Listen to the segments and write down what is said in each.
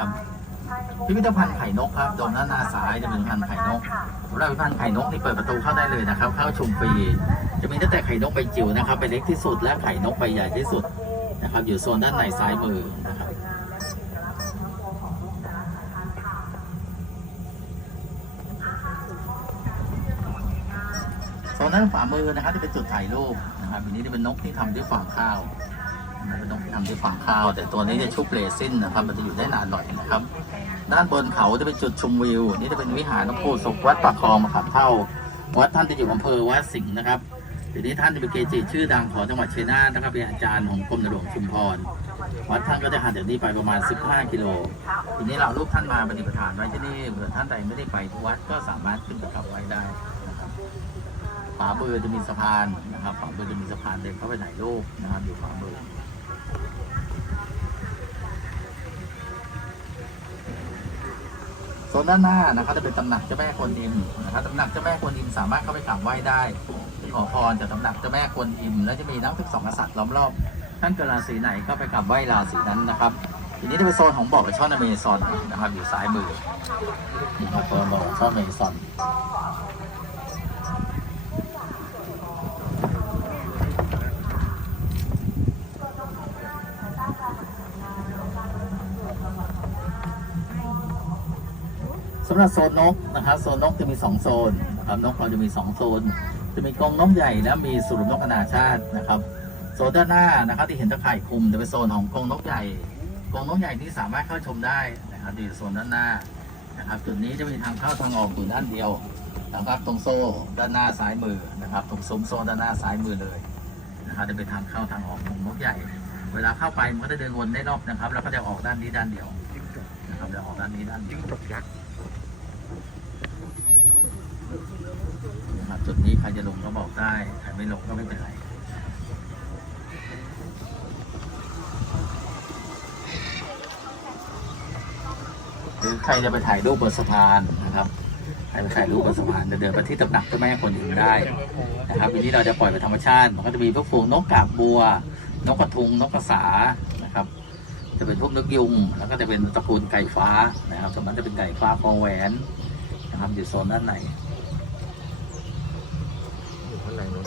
นะครับพิพิธภัณฑ์ไข่นกครับตรงด้านหน้าซ้ายจะเป็นพิพิธภัณฑ์ไข่นกสำหรับพิพิธภัณฑ์ไข่นกนี่เปิดประตูเข้าได้เลยนะครับ เข้าชมฟรีจะมีตั้งแต่ไข่นกใบจิ๋วนะครับใบเล็กที่สุดและไข่นกใบใหญ่ที่สุดนะครับ อยู่โซนด้านในซ้ายมือนะครับโซนด้านขวามือนะครับที่เป็นจุดถ่ายรูปนะครับอันนี้จะเป็นนกที่ทำด้วยฟางข้าว นะครับเป็นนกที่ทำด้วยฟางข้าว แต่ตัวนี้จะชุบเรซินนะครับ มันจะอยู่ได้นานหน่อยนะครับ ด้านบนเขาจะเป็นจุดชมวิว นี่จะเป็นวิหารหลวงปู่สุขวัดปากคลองมะขามเท่า วัดท่านจะอยู่อำเภอวัดสิงห์นะครับทีนี้ท่านจะเป็นเกจิชื่อดังของจังหวัดเชัยงนาทนะครับเป็นอาจารย์ของกรมหลวงชุมพร วัดท่านก็จะห่างจากนี้ไปประมาณ 15 กิโล ทีนี้เราเอารูปท่านมาปฏิปทานไว้ที่นี่เผื่อท่านใดไม่ได้ไปที่วัดก็สามารถขึ้นไปกราบไว้ได้นะครับขวามือจะมีสะพานนะครับขวามือจะมีสะพานเดินเข้าไปถ่ายรูปนะครับอยู่ขวามือ โซนด้านหน้านะครับจะเป็นตำหนักเจ้าแม่กวนอิมนะครับตำหนักเจ้าแม่กวนอิมสามารถเข้าไปกราบไหว้ได้ขอพรจากตำหนักเจ้าแม่กวนอิมแล้วจะมีนักสิบสองกษัตริย์ล้อมรอบท่านเกิดราศีไหนก็ไปกราบไหว้ราศีนั้นนะครับทีนี้จะเป็นโซนของบ่อปละช่อนอเมซอนนะครับอยู่ซ้ายมือนี่ครับโซนบ่อปลาช่อนอเมซอน สำหรับโซนนกนะครับโซนนกจะมี 2 โซนนะครับนกเราจะมี 2 โซน จะมีกรงนกใหญ่และมีศูนย์นกนานาชาตินะครับโซนด้านหน้านะครับที่เห็นตะข่ายคุมจะเป็นโซนของกรงนกใหญ่กรงนกใหญ่ที่สามารถเข้าชมได้นะครับที่โซนด้านหน้านะครับจุดนี้จะมีทางเข้าทางออกอยู่ด้านเดียวนะครับตรงโซ่ด้านหน้าซ้ายมือนะครับตรงซุ้มโซนด้านหน้าซ้ายมือเลยนะครับจะเป็นทางเข้าทางออกของนกใหญ่ เวลาเข้าไปมันก็จะเดินวนได้รอบนะครับ แล้วก็จะออกด้านนี้ด้านเดียวนะครับจะออกด้านนี้ด้านเดียว นะครับจุดนี้ใครจะลงก็บอกได้ ใครไม่ลงก็ไม่เป็นไรหรือใครจะไปถ่ายรูปบนสะพานนะครับ ใครไปถ่ายรูปบนสะพานจะเดินไปที่ตำหนักเจ้าแม่คนอื่นได้นะครับทีนี้เราจะปล่อยไปธรรมชาติ มันก็จะมีพวกฝูงนกกาบบัว นกกระทุง นกกระสา นะครับ จะเป็นพวกนกยุง แล้วก็จะเป็นตระกูลไก่ฟ้านะครับส่วนนั้นจะเป็นไก่ฟ้าคอแหวนนะครับอยู่โซนด้านใน ข้างในนู้น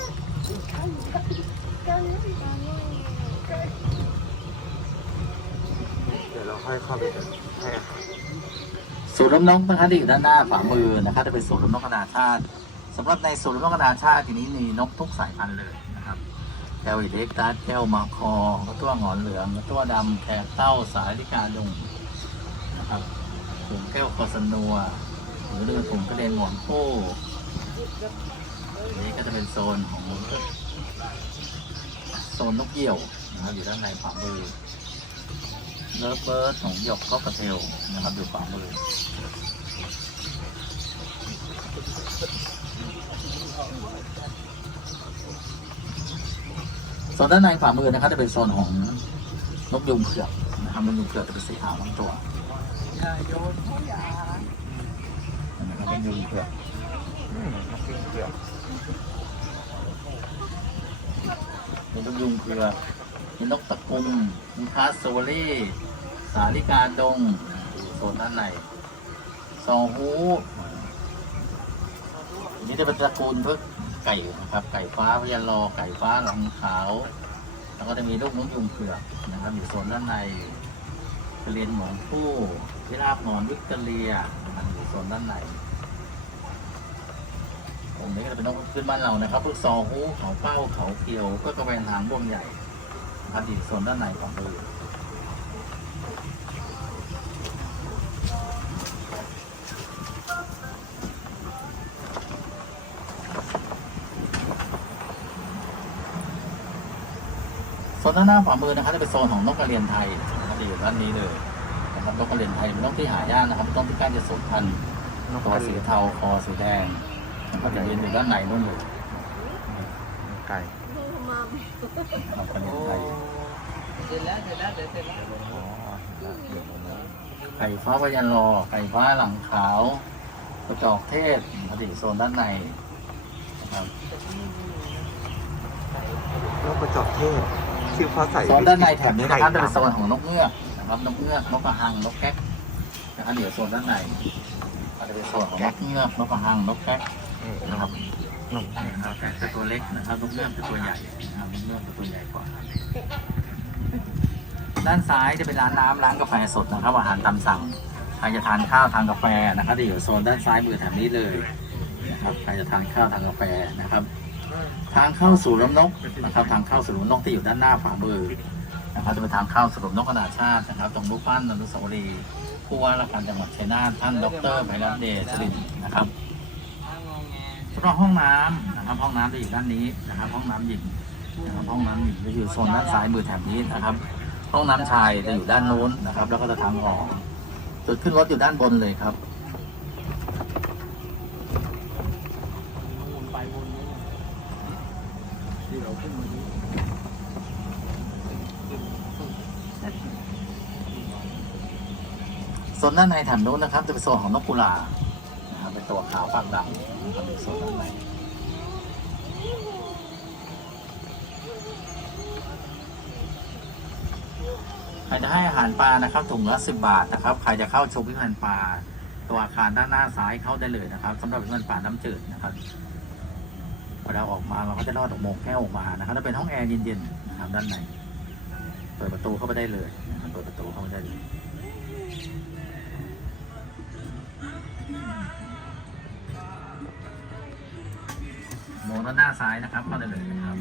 เดี๋ยวเราค่อยเข้าไปกันให้อาหารศูนย์รับนกนะคะที่อยู่ด้านหน้าขวามือนะคะจะเป็นศูนย์รับนกนานาชาติสำหรับในศูนย์รับนกนานาชาติทีนี้มีนกทุกสายพันธุ์เลยนะครับแก้วอิเล็กตัสแก้วมาคอกระตั้วหงอนเหลืองกระตั้วดำแขกเต้าสายลิกาดงนะครับถุงแก้วคอสนัวหรือเรื่องถุงกระเด็นหมอนโค อันนี้ก็จะเป็นโซนของโซนนกเหยี่ยวนะครับอยู่ด้านในขวามือเลิฟเบิร์ดของหยกก็กระเทลนะครับอยู่ขวามือโซนด้านในขวามือนะครับจะเป็นโซนของนกยุงเผือกนะครับนกยุงเผือกจะเป็นสีขาวทั้งตัวนะครับเป็นยุงเผือกอืมนกปิ้งเผือก มีนกยุงเผือมีนกตะกุมมีคาสโซเล่สาลิกาดงอยู่โซนด้านในซองฮูนนี้จะเป็นตระกูลพวกไก่นะครับ ไก่ฟ้าพยันรอไก่ฟ้าหลังขาว แล้วก็จะมีลูกนกยุงเผือนะครับอยู่โซนด้านในกระเรียนหมอนคู่พิราบหนอนวิกตอเรียนะครับอยู่โซนด้านใน นี้ก็จะเป็นนกขึ้นบ้านเรานะครับพวกซอฮูเขาเป้าเขาเกียว ก็กระเวนหางบวงใหญ่นะครับอยู่โซนด้านในของมือโซนด้านหน้าขวามือนะครับจะเป็นโซนของนกกระเรียนไทยนะครับจะอยู่ด้านนี้เลยนะครับนกกระเรียนไทยเป็นนกที่หายากนะครับเป็นกที่ใกล้จะสูญพันธุ์นกคอสีเทาคอสีแดง นะครับจะยืนอยู่ด้านในนู่นอยู่ไก่นกกระเรียนไทยอ๋อเดี๋ยวนะไก่ฟ้าพยันรอไก่ฟ้าหลังขาว กระจอกเทศนะครับอยู่โซนด้านในนะครับนกกระจอกเทศชื่อฟ้าใสโซนด้านในแถบนี้นะครับจะเป็นโซนของนกเงือกนะครับนกเงือกนกกระหังนกแก๊กนะครับเดี๋ยวโซนด้านในอาจจะเป็นโซนของนกเงือกนกกระหังนกแก๊กอืม นะครับนกนกแก๊กจะตัวเล็กนะครับนกเงือกจะตัวใหญ่นะครับนกเงือกจะตัวใหญ่กว่า ด้านซ้ายจะเป็นร้านน้ำร้านกาแฟสดนะครับอาหารตามสั่งใครจะทานข้าวทานกาแฟนะครับที่อยู่โซนด้านซ้ายมือแถบนี้เลยนะครับใครจะทานข้าวทานกาแฟนะครับ ทางเข้าสู่ลำนกนะครับทางเข้าสู่ลำนกที่อยู่ด้านหน้าขวามือนะครับจะเป็นทางเข้าสู่ลำนกขนาดชาตินะครับตรงรูปปั้นอนุสาวรีย์ผู้ว่าราชการจังหวัดชัยนาทท่านดรไพรัตน์เดชรินทร์นะครับ สำหรับห้องน้ำนะครับห้องน้ำจะอยู่ด้านนี้นะครับ ห้องน้ำหญิงนะครับห้องน้ำหญิงจะอยู่โซนด้านซ้ายมือแถบนี้นะครับ ห้องน้ำชายจะอยู่ด้านโน้นนะครับ แล้วก็จะทางออกจุดขึ้นรถอยู่ด้านบนเลยครับ วนไปวนมาที่เราขึ้นมาดูโซนด้านในแถบโน้นนะครับ จะเป็นโซนของนกกุลานะครับ เป็นตัวขาวปากดำนะครับเป็นโซนด้านในใครจะให้อาหารปลานะครับถุงละสิบบาทนะครับใครจะเข้าชมพิพิธภัณฑ์ปลาตัวอาคารด้านหน้าซ้ายเข้าได้เลยนะครับสำหรับพิพิธภัณฑ์ปลาน้ำจืดนะครับพอเวลาออกมาเราก็จะรอดออกโมงแก้วออกมานะครับจะเป็นห้องแอร์เย็นๆนะครับด้านในเปิดประตูเข้าไปได้เลยนะครับเปิดประตูเข้าไปได้เลย งด้านหน้าซ้ายนะครับเข้าได้เลยนะครับ